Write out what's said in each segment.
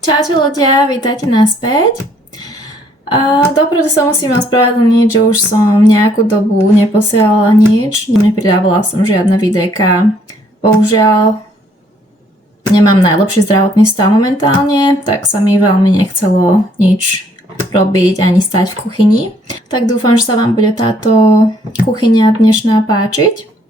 Čaute ľudia, vítajte naspäť. Dopredu sa musím ospravedlniť, že už som nejakú dobu neposielala nič, nepridávala som žiadne videjka. Bohužiaľ, nemám najlepší zdravotný stav momentálne, tak sa mi veľmi nechcelo nič robiť ani stať v kuchyni. Tak dúfam, že sa vám bude táto kuchyňa dnešná páčiť.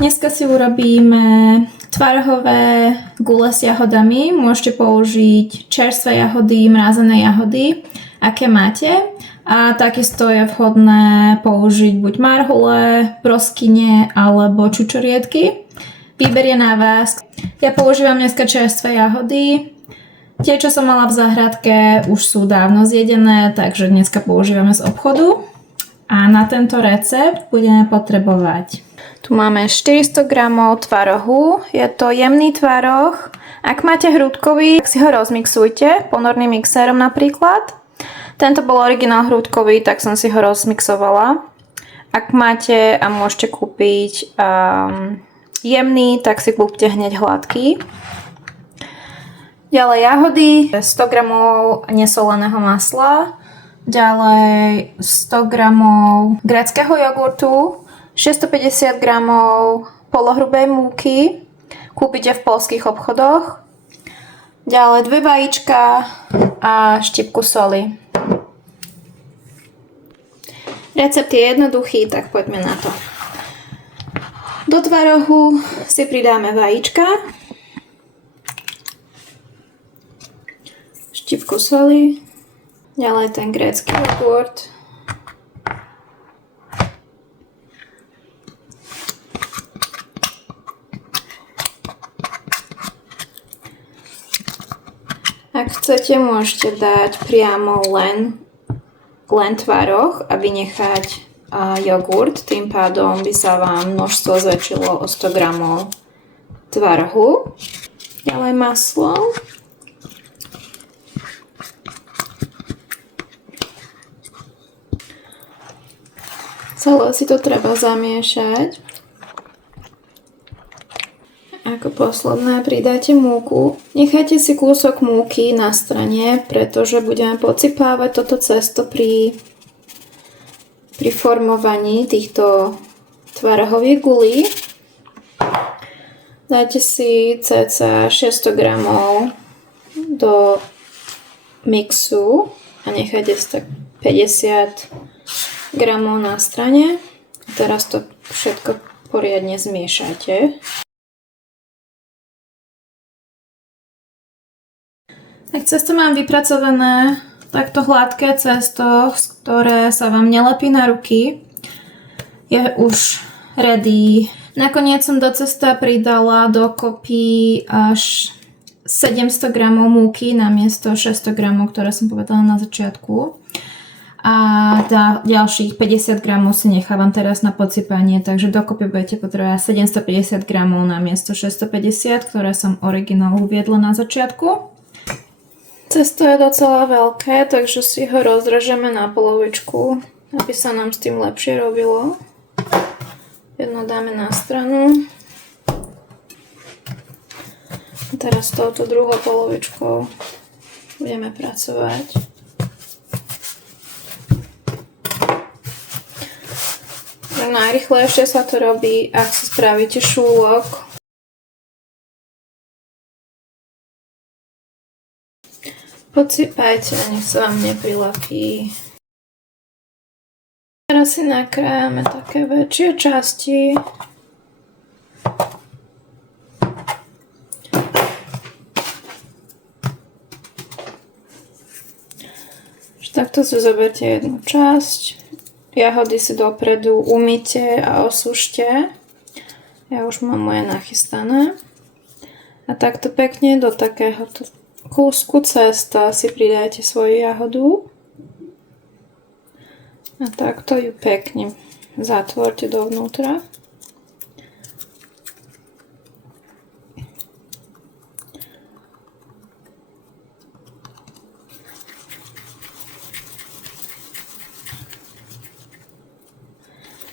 Dneska si urobíme tvarohové gule s jahodami. Môžete použiť čerstvé jahody, mrazené jahody, aké máte. A takisto je vhodné použiť buď marhule, broskyne alebo čučoriedky. Výber je na vás. Ja používam dneska čerstvé jahody. Tie, čo som mala v záhradke, už sú dávno zjedené, takže dneska používame z obchodu. A na tento recept budeme potrebovať. Tu máme 400 g tvarohu, je to jemný tvaroh. Ak máte hrúdkový, tak si ho rozmixujte ponorným mixérom napríklad. Tento bol originál hrúdkový, tak som si ho rozmixovala. Ak máte a môžete kúpiť jemný, tak si kúpte hneď hladký. Ďalej jahody, 100 g nesoleného masla, ďalej 100 g gréckeho jogurtu, 650 g polohrubej múky, kúpite v poľských obchodoch, ďalej 2 vajíčka a štipku soli. Recept je jednoduchý, tak poďme na to. Do tvarohu si pridáme vajíčka, štipku soli, ďalej ten grécky jogurt, ak chcete, môžete dať priamo len tvaroh a vynechať jogurt, tým pádom by sa vám množstvo zväčšilo o 100 g tvarohu. Ďalej maslo. Celé si to treba zamiešať. Ako posledné pridáte múku. Nechajte si kúsok múky na strane, pretože budeme posypávať toto cesto pri formovaní týchto tvarohových gulí. Dajte si cca 600 g do mixu a nechajte si tak 50 g na strane. Teraz to všetko poriadne zmiešate. Tak cesto mám vypracované takto hladké cesto, ktoré sa vám nelepí na ruky. Je už ready. Nakoniec som do cesta pridala dokopy až 700 g múky namiesto 600 g, ktoré som povedala na začiatku. A ďalších 50 g si nechávam teraz na podsypanie, takže dokopy budete potrebovať 750 g namiesto 650, ktoré som originál uviedla na začiatku. Cesto je docela veľké, takže si ho rozrežeme na polovičku, aby sa nám s tým lepšie robilo. Jedno dáme na stranu. A teraz s touto druhou polovičkou budeme pracovať. Najrýchlejšie sa to robí, ak si spravíte šúlok. Podsypajte, nech sa vám neprilapí. Teraz si nakrájame také väčšie časti. Takto si zoberte jednu časť. Jahody si dopredu umyte a osušte. Ja už mám moje nachystané. A takto pekne do takéhoto kúsku cesta si pridajte svoju jahodu a takto ju pekne zatvorte dovnútra.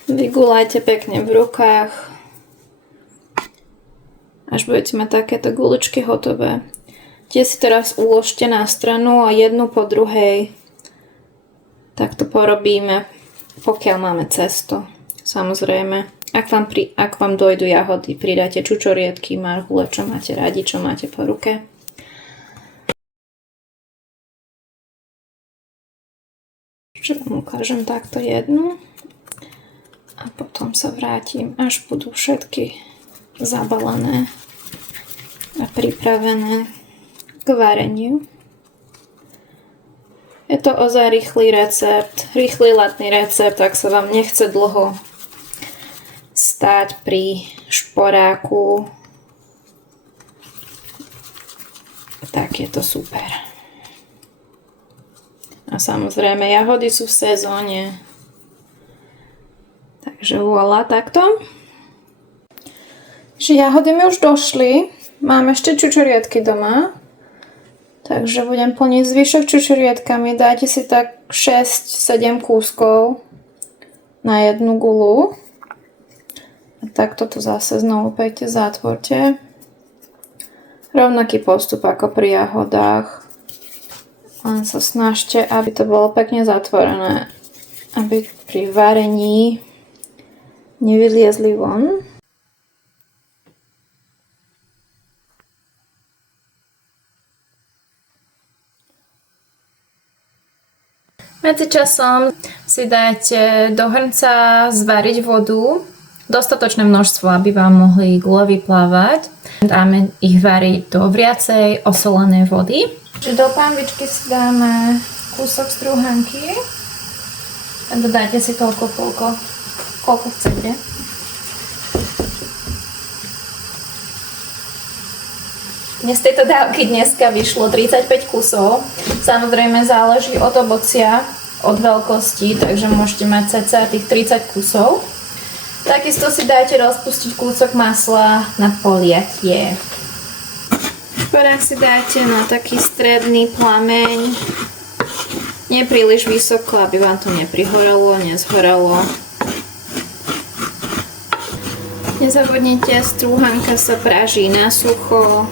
Vygulajte pekne v rukách, až budete mať takéto guličky hotové. Tie si teraz uložte na stranu a jednu po druhej takto porobíme, pokiaľ máme cesto. Samozrejme, ak vám dojdú jahody, pridáte čučoriedky, marhule, čo máte radi, čo máte po ruke. Čo vám ukážem takto jednu a potom sa vrátim, až budú všetky zabalené a pripravené k vareniu. Je to ozaj rýchly recept, rýchly latný recept, ak sa vám nechce dlho stáť pri šporáku, tak je to super. A samozrejme jahody sú v sezóne, takže voilà, takto. Že jahody mi už došli, mám ešte čučoriedky doma, takže budem plniť zvyšok čučoriedkami. Dajte si tak 6-7 kúskov na jednu gulu. A takto to zase znovu pekne zatvorte. Rovnaký postup ako pri jahodách. Len sa snažte, aby to bolo pekne zatvorené. Aby pri varení nevyliezli von. Medzičasom si dajte do hrnca zvariť vodu, dostatočné množstvo, aby vám mohli gule vyplávať. Dáme ich variť do vriacej osolenej vody. Do pánvičky si dáme kúsok strúhanky a dodajte si toľko, koľko chcete. Z tejto dávky dneska vyšlo 35 kusov. Samozrejme záleží od ovocia, od veľkosti, takže môžete mať cca tých 30 kusov. Takisto si dajte rozpustiť kúsok masla na poliatie. Šporák si dajte na taký stredný plameň. Nepríliš vysoko, aby vám to neprihorelo, nezhorelo. Nezabudnite, strúhanka sa praží na sucho,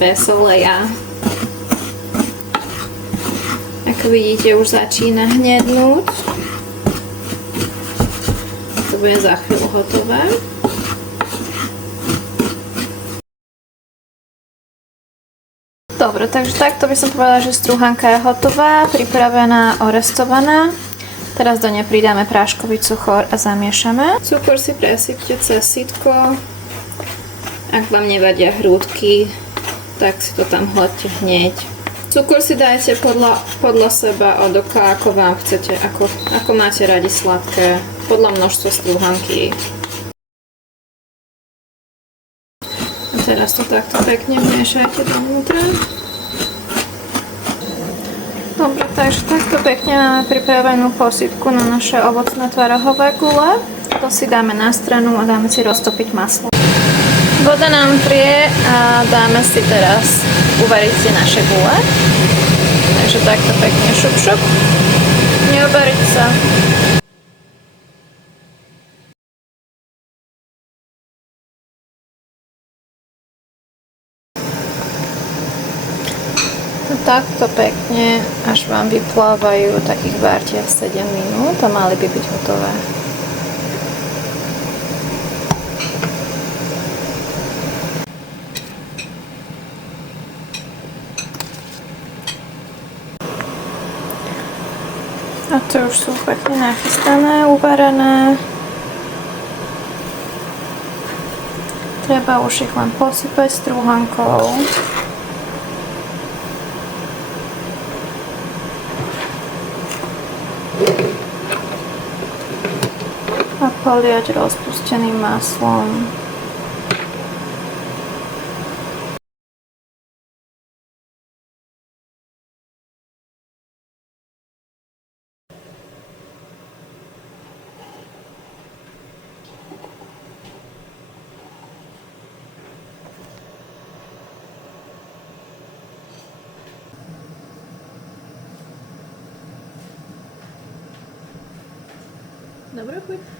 bez oleja. Ako vidíte, už začína hnednúť. To bude za chvíľu hotové. Dobre, takže takto by som povedala, že strúhanka je hotová, pripravená, orestovaná. Teraz do nej pridáme práškový cukor a zamiešame. Cukor si presypte cez sitko. Ak vám nevadia hrúdky, tak si to tam hladte hneď. Cukor si dajte podľa seba od oka, ako vám chcete, ako máte radi sladké, podľa množstva strúhanky. A teraz to takto pekne vmiešajte dovnútra. Dobre, takže takto pekne máme pripravenú posypku na naše ovocné tvarahové gule. To si dáme na stranu a dáme si roztopiť maslo. Voda nám trie a dáme si teraz uvariť si naše gule. Takže takto pekne šup šup. Neobariť sa. Takto pekne, až vám vyplávajú, takých várte 7 minút a mali by byť hotové. A to už sú pekne nachystané, uvarené. Treba už ich len posypať strúhankou. A poliať rozpusteným maslom. Dobre, chuť.